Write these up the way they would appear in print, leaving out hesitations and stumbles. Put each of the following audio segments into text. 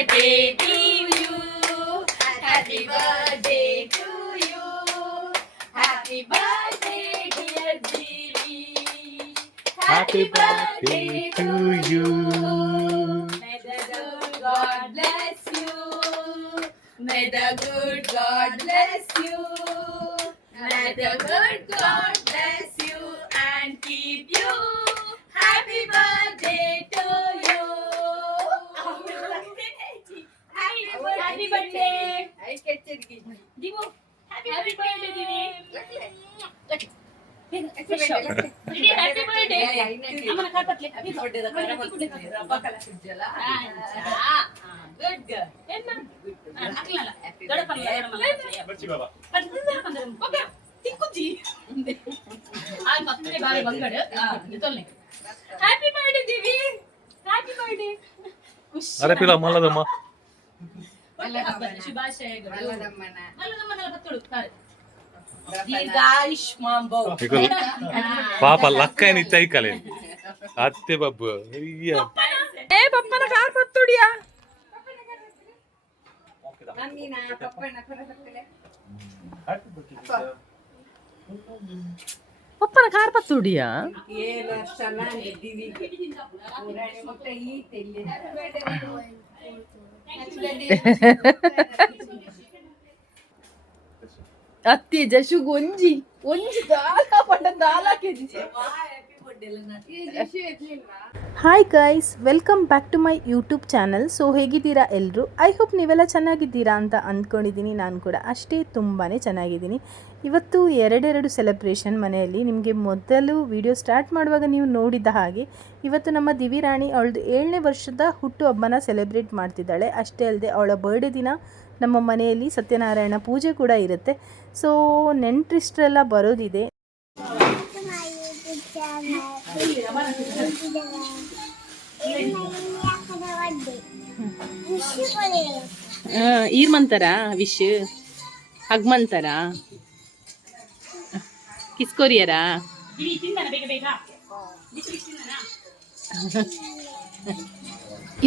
birthday to you. Happy birthday to you. Happy birthday, dear Devi. Happy birthday to you. May the good God bless you. May the good God bless you. May the good God bless you and keep you. Happy birthday to you. Happy birthday. Divu. Happy birthday, Divi. Happy birthday. ಅಮ್ಮನ ಕಾಪತ್ಲೆ. Happy birthday the ಕಾರ ಬರ್ತದೆ. ಪಕ್ಕಲ ಸುಜ್ಜಲ. Good girl. ಏನ್ನ? ಅಕ್ಕಲಲ್ಲ. ದೊಡ್ಡಪಲ್ಲ ದೊಡ್ಡಮಲ್ಲ. ಬಚ್ಚಿ ಬಾಬಾ. Okay. ತಿಕ್ಕುಜಿ. ಆ ಮಕ್ಕಳೇ ಬಾರಿ ಬಂಗಡ. ನಿತೊಲ್ನೆ. Happy birthday Divi. Happy birthday. ಖುಷಿ. ಅರೆ ಪಿಲ ಮಲ್ಲದಮ್ಮ. ಶುಭಾಶಯಗಳು. ಮಲ್ಲದಮ್ಮನ ಕತ್ತಳು ಕಾರೆ. ದೀರ್ಘಾಯುಷ್ಮಾನ್ ಭವ. ಪಾಪ ಲಕ್ಕ ಏನಿತ್ತ ಈ ಕಲೆ ಅತ್ತೆ ಬಬ್ಬು ಅಯ್ಯ ಏ ಪಪ್ಪನ ಕಾರ್ ಪತ್ತುಡಿಯಾ ಪಪ್ಪನ ಕಾರ್ ಪತ್ತುಡಿಯಾ ಅತ್ತಿ ಜಶುಗ್ ಒಂಜಿ ದಾಲ KG. Hi guys, welcome back to my YouTube channel. So ಹೇಗಿದ್ದೀರಾ ಎಲ್ಲರೂ? ಐ ಹೋಪ್ ನೀವೆಲ್ಲ ಚೆನ್ನಾಗಿದ್ದೀರಾ ಅಂತ ಅಂದ್ಕೊಂಡಿದ್ದೀನಿ. ನಾನು ಕೂಡ ಅಷ್ಟೇ ತುಂಬಾ ಚೆನ್ನಾಗಿದ್ದೀನಿ. ಇವತ್ತು ಎರಡೆರಡು ಸೆಲೆಬ್ರೇಷನ್ ಮನೆಯಲ್ಲಿ. ನಿಮಗೆ ಮೊದಲು ವಿಡಿಯೋ ಸ್ಟಾರ್ಟ್ ಮಾಡುವಾಗ ನೀವು ನೋಡಿದ್ದ ಹಾಗೆ ಇವತ್ತು ನಮ್ಮ ದಿವಿ ರಾಣಿ ಅವಳದು 7ನೇ ವರ್ಷದ ಹುಟ್ಟುಹಬ್ಬನ ಸೆಲೆಬ್ರೇಟ್ ಮಾಡ್ತಿದ್ದಾಳೆ. ಅಷ್ಟೇ ಅಲ್ಲದೆ ಅವಳ ಬರ್ಡೇ ದಿನ ನಮ್ಮ ಮನೆಯಲ್ಲಿ ಸತ್ಯನಾರಾಯಣ ಪೂಜೆ ಕೂಡ ಇರುತ್ತೆ. ಸೊ ನೆಂಟರಿಷ್ಟರೆಲ್ಲ ಬರೋದಿದೆ. ಈರ್ಮಂತಾರ ವಿಶ್ ಹಗ್ಮಂತಾರ ಕಿಸ್ಕೋರಿಯರ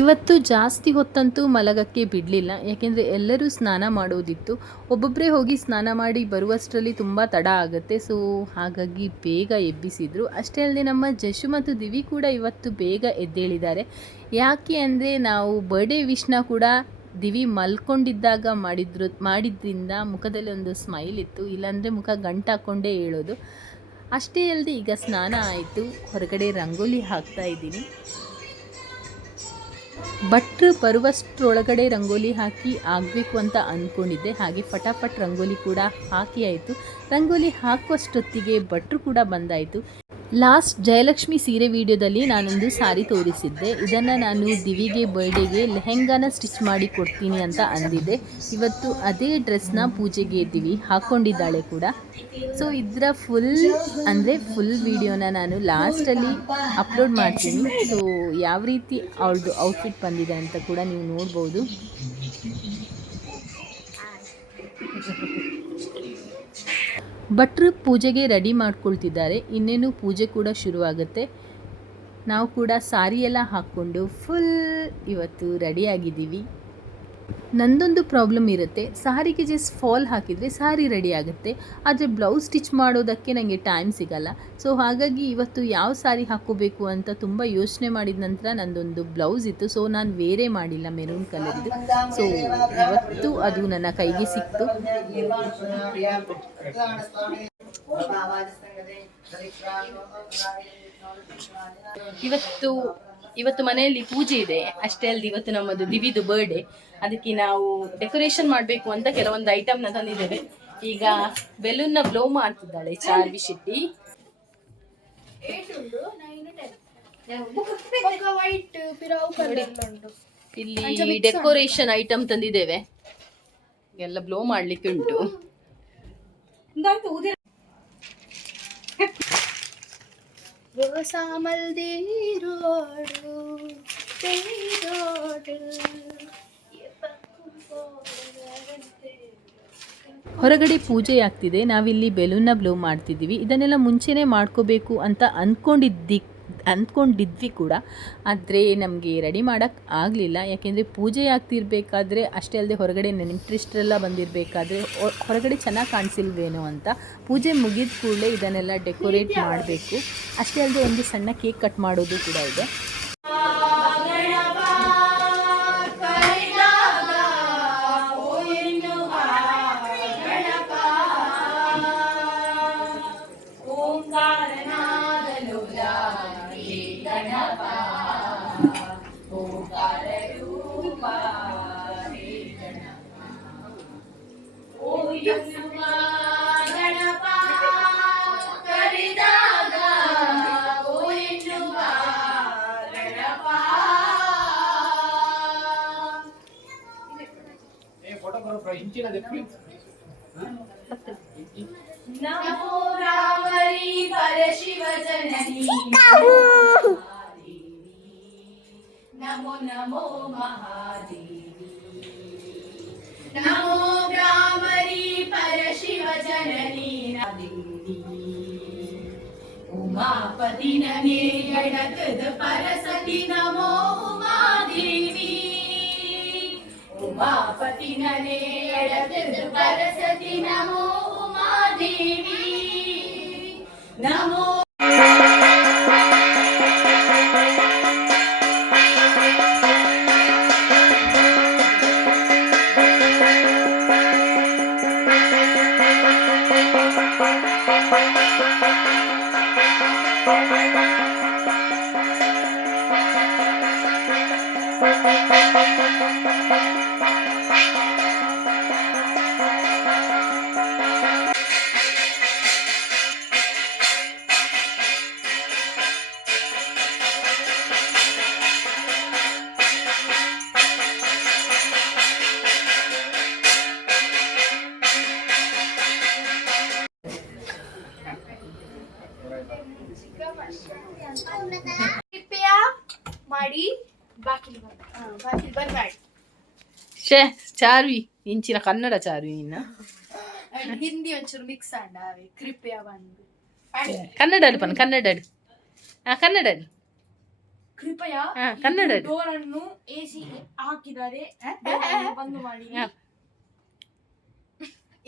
ಇವತ್ತು ಜಾಸ್ತಿ ಹೊತ್ತಂತೂ ಮಲಗಕ್ಕೆ ಬಿಡಲಿಲ್ಲ, ಯಾಕೆಂದರೆ ಎಲ್ಲರೂ ಸ್ನಾನ ಮಾಡೋದಿತ್ತು. ಒಬ್ಬೊಬ್ಬರೇ ಹೋಗಿ ಸ್ನಾನ ಮಾಡಿ ಬರುವಷ್ಟರಲ್ಲಿ ತುಂಬ ತಡ ಆಗುತ್ತೆ. ಸೊ ಹಾಗಾಗಿ ಬೇಗ ಎಬ್ಬಿಸಿದ್ರು. ಅಷ್ಟೇ ಅಲ್ಲದೆ ನಮ್ಮ ಜಶು ಮತ್ತು ದಿವಿ ಕೂಡ ಇವತ್ತು ಬೇಗ ಎದ್ದೇಳಿದ್ದಾರೆ. ಯಾಕೆ ಅಂದರೆ ನಾವು ಬರ್ಡೇ ವಿಶ್ನ ಕೂಡ ದಿವಿ ಮಲ್ಕೊಂಡಿದ್ದಾಗ ಮಾಡಿದ್ರಿಂದ ಮುಖದಲ್ಲಿ ಒಂದು ಸ್ಮೈಲ್ ಇತ್ತು, ಇಲ್ಲಾಂದರೆ ಮುಖ ಗಂಟಾಕೊಂಡೇ ಹೇಳೋದು. ಅಷ್ಟೇ ಅಲ್ಲದೆ ಈಗ ಸ್ನಾನ ಆಯಿತು, ಹೊರಗಡೆ ರಂಗೋಲಿ ಹಾಕ್ತಾ ಇದ್ದೀನಿ. ಭಟ್ರು ಬರುವಷ್ಟರೊಳಗಡೆ ರಂಗೋಲಿ ಹಾಕಿ ಆಗಬೇಕು ಅಂತ ಅಂದ್ಕೊಂಡಿದ್ದೆ. ಹಾಗೆ ಫಟಾಫಟ್ ರಂಗೋಲಿ ಕೂಡ ಹಾಕಿ ಆಯಿತು. ರಂಗೋಲಿ ಹಾಕುವಷ್ಟೊತ್ತಿಗೆ ಭಟ್ರು ಕೂಡ ಬಂದಾಯಿತು. ಲಾಸ್ಟ್ ಜಯಲಕ್ಷ್ಮಿ ಸೀರೆ ವಿಡಿಯೋದಲ್ಲಿ ನಾನೊಂದು ಸಾರಿ ತೋರಿಸಿದ್ದೆ. ಇದನ್ನು ನಾನು ದಿವಿಗೆ ಬರ್ಡೇಗೆ ಲೆಹೆಂಗಾನ ಸ್ಟಿಚ್ ಮಾಡಿ ಕೊಡ್ತೀನಿ ಅಂತ ಅಂದಿದ್ದೆ. ಇವತ್ತು ಅದೇ ಡ್ರೆಸ್ನ ಪೂಜೆಗೆ ದಿವಿ ಹಾಕ್ಕೊಂಡಿದ್ದಾಳೆ ಕೂಡ. ಸೊ ಇದರ ಫುಲ್ ವಿಡಿಯೋನ ನಾನು ಲಾಸ್ಟಲ್ಲಿ ಅಪ್ಲೋಡ್ ಮಾಡ್ತೀನಿ. ಸೊ ಯಾವ ರೀತಿ ಅವಳದು ಔಟ್ಫಿಟ್ ಬಂದಿದೆ ಅಂತ ಕೂಡ ನೀವು ನೋಡ್ಬೋದು. ಭಟ್ರು ಪೂಜೆಗೆ ರೆಡಿ ಮಾಡ್ಕೊಳ್ತಿದ್ದಾರೆ. ಇನ್ನೇನು ಪೂಜೆ ಕೂಡ ಶುರುವಾಗುತ್ತೆ. ನಾವು ಕೂಡ ಸಾರಿ ಎಲ್ಲ ಹಾಕ್ಕೊಂಡು ಇವತ್ತು ರೆಡಿಯಾಗಿದ್ದೀವಿ. ನಂದೊಂದು ಪ್ರಾಬ್ಲಮ್ ಇರುತ್ತೆ, ಸಾರಿಗೆ ಜಸ್ಟ್ ಫಾಲ್ ಹಾಕಿದರೆ ಸಾರಿ ರೆಡಿ ಆಗುತ್ತೆ, ಆದರೆ ಬ್ಲೌಸ್ ಸ್ಟಿಚ್ ಮಾಡೋದಕ್ಕೆ ನನಗೆ ಟೈಮ್ ಸಿಗಲ್ಲ. ಸೊ ಹಾಗಾಗಿ ಇವತ್ತು ಯಾವ ಸಾರಿ ಹಾಕ್ಕೋಬೇಕು ಅಂತ ತುಂಬ ಯೋಚನೆ ಮಾಡಿದ ನಂತರ ನಂದೊಂದು ಬ್ಲೌಸ್ ಇತ್ತು. ಸೊ ನಾನು ವೇರೇ ಮಾಡಿಲ್ಲ, ಮೆರೂನ್ ಕಲರ್ದು. ಸೊ ಇವತ್ತು ಅದು ನನ್ನ ಕೈಗೆ ಸಿಕ್ತು. ಇವತ್ತು ಮನೆಯಲ್ಲಿ ಪೂಜೆ ಇದೆ. ಅಷ್ಟೇ ಅಲ್ಲದೆ ಇವತ್ತು ನಮ್ಮದು ದಿವಿದು ಬರ್ಡೇ. ಅದಕ್ಕೆ ನಾವು ಡೆಕೋರೇಷನ್ ಮಾಡಬೇಕು ಅಂತ ಕೆಲವೊಂದು ಐಟಮ್ನ ತಂದಿದ್ದೇವೆ. ಈಗ ಬೆಲೂನ್ನ ಬ್ಲೋ ಮಾಡ್ತಿದ್ದಾಳೆ ಚಾರ್ವಿ ಶೆಟ್ಟಿ. ಇಲ್ಲಿ ಡೆಕೋರೇಷನ್ ಐಟಮ್ ತಂದಿದ್ದೇವೆ, ಎಲ್ಲ ಬ್ಲೋ ಮಾಡ್ಲಿಕ್ಕೆ ಉಂಟು. ಹೊರಗಡೆ ಪೂಜೆ ಆಗ್ತಿದೆ, ನಾವಿಲ್ಲಿ ಬೆಲೂನ್ನ ಬ್ಲೋ ಮಾಡ್ತಿದ್ದೀವಿ. ಇದನ್ನೆಲ್ಲ ಮುಂಚೆನೇ ಮಾಡ್ಕೋಬೇಕು ಅಂತ ಅಂದ್ಕೊಂಡಿದ್ವಿ ಕೂಡ. ಆದರೆ ನಮಗೆ ರೆಡಿ ಮಾಡೋಕ್ಕೆ ಆಗಲಿಲ್ಲ. ಯಾಕೆಂದರೆ ಪೂಜೆ ಆಗ್ತಿರ್ಬೇಕಾದ್ರೆ ಅಷ್ಟೇ ಅಲ್ಲದೆ ಹೊರಗಡೆ ನೆಂಟರಿಷ್ಟರೆಲ್ಲ ಬಂದಿರಬೇಕಾದ್ರೆ ಹೊರಗಡೆ ಚೆನ್ನಾಗಿ ಕಾಣಿಸಿಲ್ವೇನೋ ಅಂತ ಪೂಜೆ ಮುಗಿದ ಕೂಡಲೇ ಇದನ್ನೆಲ್ಲ ಡೆಕೋರೇಟ್ ಮಾಡಬೇಕು. ಅಷ್ಟೇ ಅಲ್ಲದೆ ಒಂದು ಸಣ್ಣ ಕೇಕ್ ಕಟ್ ಮಾಡೋದು ಕೂಡ ಇದೆ. नमो रामरी परशिव जननी नमो नमो महादेवी नमो रामरी परशिव जननी देवी उमापति नने एडकद परसति नमो उमादेवी उमापति नने एडकद परसति नमो उमादेवी नमो कृपया ಮಾಡಿ ಬಾಕಿಲ್ ಬಂದ್ ಮಾಡಿ ಶೇ ಚಾರ್ವಿ ಇಂಚಿನ ಕನ್ನಡ ಚಾರ್ವಿ ಇನ್ನ ಹಿಂದಿ ಒಂಚೂರು ಮಿಕ್ಸ್ ಆಂಡಾವೆ ಕೃಪಯ ಬಂದು ಕನ್ನಡ ಅಲ್ಪನ ಕನ್ನಡ ಕನ್ನಡ ಕೃಪಯ ಕನ್ನಡ ಡೋರ್ ಅನ್ನು ಎಸಿ ಹಾಕಿದ್ದಾರೆ ಬಂದು ಮಾಡಿ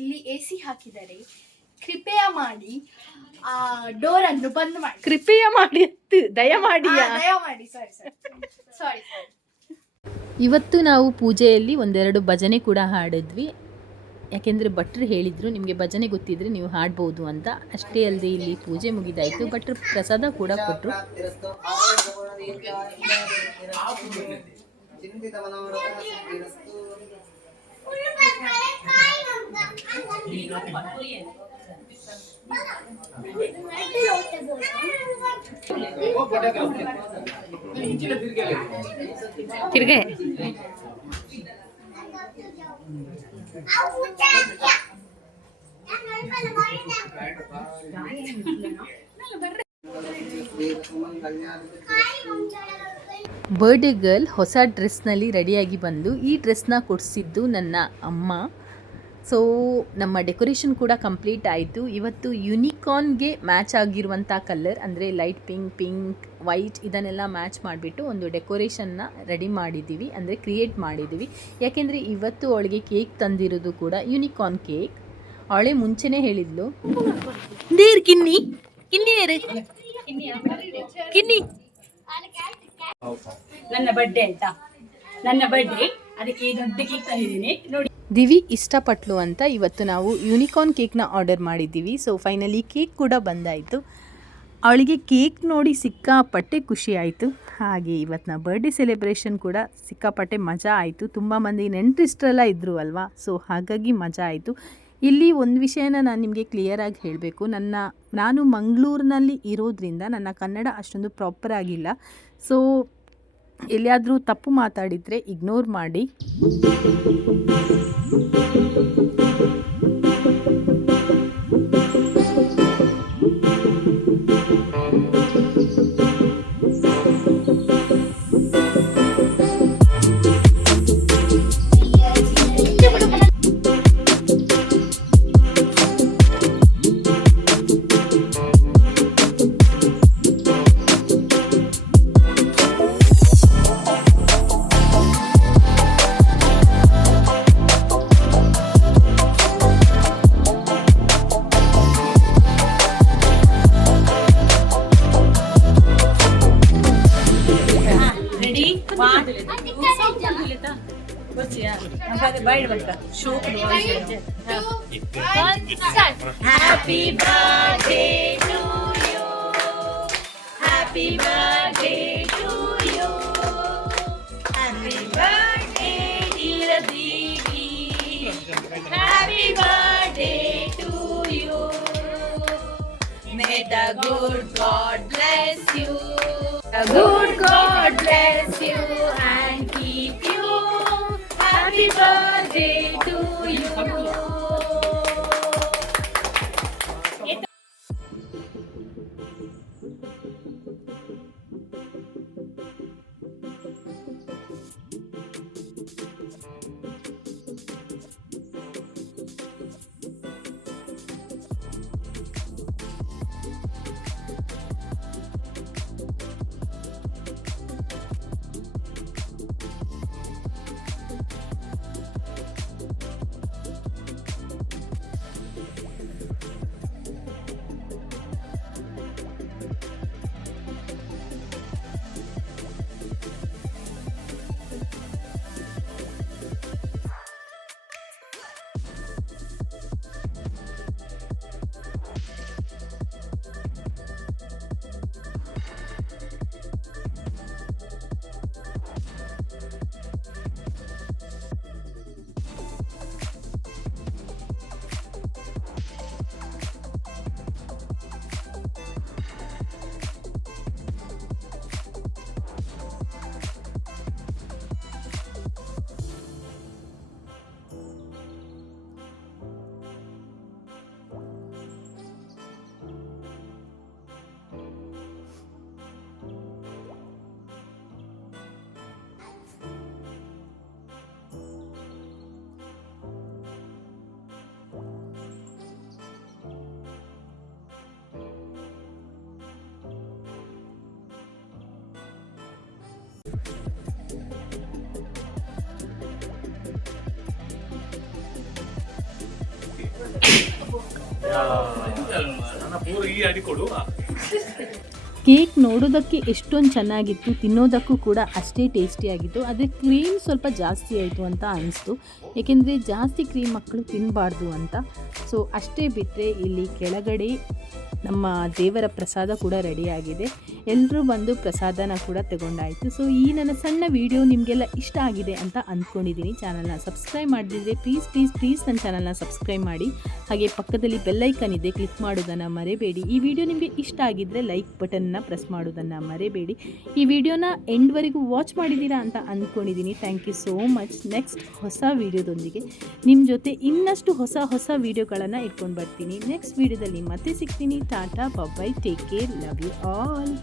ಇಲ್ಲಿ ಎಸಿ ಹಾಕಿದ್ದಾರೆ ಕೃಪಯ ಮಾಡಿ ಆ ಡೋರ್ ಅನ್ನು ಬಂದ್ ಮಾಡಿ ಕೃಪೆಯ ಮಾಡಿ ದಯಮಾಡಿ ದಯಮಾಡಿ ಸಾರಿ ಇವತ್ತು ನಾವು ಪೂಜೆಯಲ್ಲಿ ಒಂದೆರಡು ಭಜನೆ ಕೂಡ ಹಾಡಿದ್ವಿ. ಯಾಕೆಂದರೆ ಭಟ್ರು ಹೇಳಿದರು ನಿಮಗೆ ಭಜನೆ ಗೊತ್ತಿದ್ರೆ ನೀವು ಹಾಡ್ಬೋದು ಅಂತ. ಅಷ್ಟೇ ಅಲ್ಲದೆ ಇಲ್ಲಿ ಪೂಜೆ ಮುಗಿದಾಯಿತು. ಭಟ್ರು ಪ್ರಸಾದ ಕೂಡ ಕೊಟ್ಟರು. ತಿರ್ಗೆ ಬರ್ಡೇ ಗರ್ಲ್ ಹೊಸ ಡ್ರೆಸ್ನಲ್ಲಿ ರೆಡಿಯಾಗಿ ಬಂದು ಈ ಡ್ರೆಸ್ನ ಕೊಡಿಸಿದ್ದು ನನ್ನ ಅಮ್ಮ. ಸೊ ನಮ್ಮ ಡೆಕೋರೇಷನ್ ಕೂಡ ಕಂಪ್ಲೀಟ್ ಆಯಿತು. ಇವತ್ತು ಯೂನಿಕಾರ್ನ್ಗೆ ಮ್ಯಾಚ್ ಆಗಿರುವಂಥ ಕಲರ್ ಅಂದರೆ ಲೈಟ್ ಪಿಂಕ್ ವೈಟ್ ಇದನ್ನೆಲ್ಲ ಮ್ಯಾಚ್ ಮಾಡಿಬಿಟ್ಟು ಒಂದು ಡೆಕೋರೇಷನ್ನ ರೆಡಿ ಮಾಡಿದ್ದೀವಿ, ಅಂದರೆ ಕ್ರಿಯೇಟ್ ಮಾಡಿದ್ದೀವಿ. ಯಾಕೆಂದರೆ ಇವತ್ತು ಅವಳಿಗೆ ಕೇಕ್ ತಂದಿರೋದು ಕೂಡ ಯೂನಿಕಾರ್ನ್ ಕೇಕ್. ಅವಳೇ ಮುಂಚೆನೇ ಹೇಳಿದ್ಲು ನೀರು ಕಿನ್ನಿ ನನ್ನ ಬರ್ಡೇ ಅಂತ ನನ್ನ ಬರ್ಡೇ ಅದಕ್ಕೆ ದೊಡ್ಡ ಕೇಕ್ ತಂದಿದ್ದೀನಿ ನೋಡಿ. ದಿವಿ ಇಷ್ಟಪಟ್ಲು ಅಂತ ಇವತ್ತು ನಾವು ಯೂನಿಕಾರ್ನ್ ಕೇಕ್ನ ಆರ್ಡರ್ ಮಾಡಿದ್ದೀವಿ. ಸೊ ಫೈನಲಿ ಕೇಕ್ ಕೂಡ ಬಂದಾಯಿತು. ಅವಳಿಗೆ ಕೇಕ್ ನೋಡಿ ಸಿಕ್ಕಾಪಟ್ಟೆ ಖುಷಿ ಆಯಿತು. ಹಾಗೆ ಇವತ್ತಿನ ಬರ್ಡೇ ಸೆಲೆಬ್ರೇಷನ್ ಕೂಡ ಸಿಕ್ಕಾಪಟ್ಟೆ ಮಜಾ ಆಯಿತು. ತುಂಬ ಮಂದಿ ನೆಂಟರಿಷ್ಟರೆಲ್ಲ ಇದ್ದರು ಅಲ್ವಾ, ಸೊ ಹಾಗಾಗಿ ಮಜಾ ಆಯಿತು. ಇಲ್ಲಿ ಒಂದು ವಿಷಯನ ನಾನು ನಿಮಗೆ ಕ್ಲಿಯರಾಗಿ ಹೇಳಬೇಕು. ನಾನು ಮಂಗಳೂರಿನಲ್ಲಿ ಇರೋದ್ರಿಂದ ನನ್ನ ಕನ್ನಡ ಅಷ್ಟೊಂದು ಪ್ರಾಪರ್ ಆಗಿಲ್ಲ. ಸೊ ಎಲ್ಲಿಯಾದರೂ ತಪ್ಪು ಮಾತಾಡಿದರೆ ಇಗ್ನೋರ್ ಮಾಡಿ. ಆಯ್ತಾ ಗೊತ್ತಿಯಾ ಹಾಗಾದ್ರೆ ಬೈಡ್ ಬರ್ತಾ ಶೋಕ್ happy birthday to you happy birthday to you happy birthday dear didi happy birthday to you may the good God bless you the good God bless you and keep you. Happy birthday to you. Cake ನೋಡೋದಕ್ಕೆ ಎಷ್ಟೊಂದು ಚೆನ್ನಾಗಿತ್ತು, ತಿನ್ನೋದಕ್ಕೂ ಕೂಡ ಅಷ್ಟೇ ಟೇಸ್ಟಿಯಾಗಿತ್ತು. ಆದರೆ cream ಸ್ವಲ್ಪ ಜಾಸ್ತಿ ಆಯಿತು ಅಂತ ಅನಿಸ್ತು, ಏಕೆಂದರೆ ಜಾಸ್ತಿ ಕ್ರೀಮ್ ಮಕ್ಕಳು ತಿನ್ನಬಾರ್ದು ಅಂತ. ಸೊ ಅಷ್ಟೇ ಬಿಟ್ಟರೆ ಇಲ್ಲಿ ಕೆಳಗಡೆ ನಮ್ಮ ದೇವರ ಪ್ರಸಾದ ಕೂಡ ರೆಡಿಯಾಗಿದೆ. ಎಲ್ಲರೂ ಬಂದು ಪ್ರಸಾದನ ಕೂಡ ತಗೊಂಡಾಯಿತು. ಸೊ ಈ ನನ್ನ ಸಣ್ಣ ವಿಡಿಯೋ ನಿಮಗೆಲ್ಲ ಇಷ್ಟ ಆಗಿದೆ ಅಂತ ಅಂದ್ಕೊಂಡಿದ್ದೀನಿ. ಚಾನಲ್ನ ಸಬ್ಸ್ಕ್ರೈಬ್ ಮಾಡಿದ್ರೆ ಪ್ಲೀಸ್ ನನ್ನ ಚಾನಲ್ನ ಸಬ್ಸ್ಕ್ರೈಬ್ ಮಾಡಿ. ಹಾಗೆ ಪಕ್ಕದಲ್ಲಿ ಬೆಲ್ಲೈಕನ್ ಇದೆ, ಕ್ಲಿಕ್ ಮಾಡೋದನ್ನು ಮರೆಯಬೇಡಿ. ಈ ವಿಡಿಯೋ ನಿಮಗೆ ಇಷ್ಟ ಆಗಿದ್ದರೆ ಲೈಕ್ ಬಟನ್ನ ಪ್ರೆಸ್ ಮಾಡೋದನ್ನು ಮರೆಯಬೇಡಿ. ಈ ವಿಡಿಯೋನ ಎಂಡ್ವರೆಗೂ ವಾಚ್ ಮಾಡಿದ್ದೀರಾ ಅಂತ ಅಂದ್ಕೊಂಡಿದ್ದೀನಿ. Thank you so much. Next ಹೊಸ ವಿಡಿಯೋದೊಂದಿಗೆ ನಿಮ್ಮ ಜೊತೆ ಇನ್ನಷ್ಟು ಹೊಸ ವಿಡಿಯೋಗಳನ್ನು ಇಟ್ಕೊಂಡು ಬರ್ತೀನಿ. ನೆಕ್ಸ್ಟ್ ವಿಡಿಯೋದಲ್ಲಿ ಮತ್ತೆ ಸಿಗ್ತೀನಿ. Tata, bye, take care, love you all.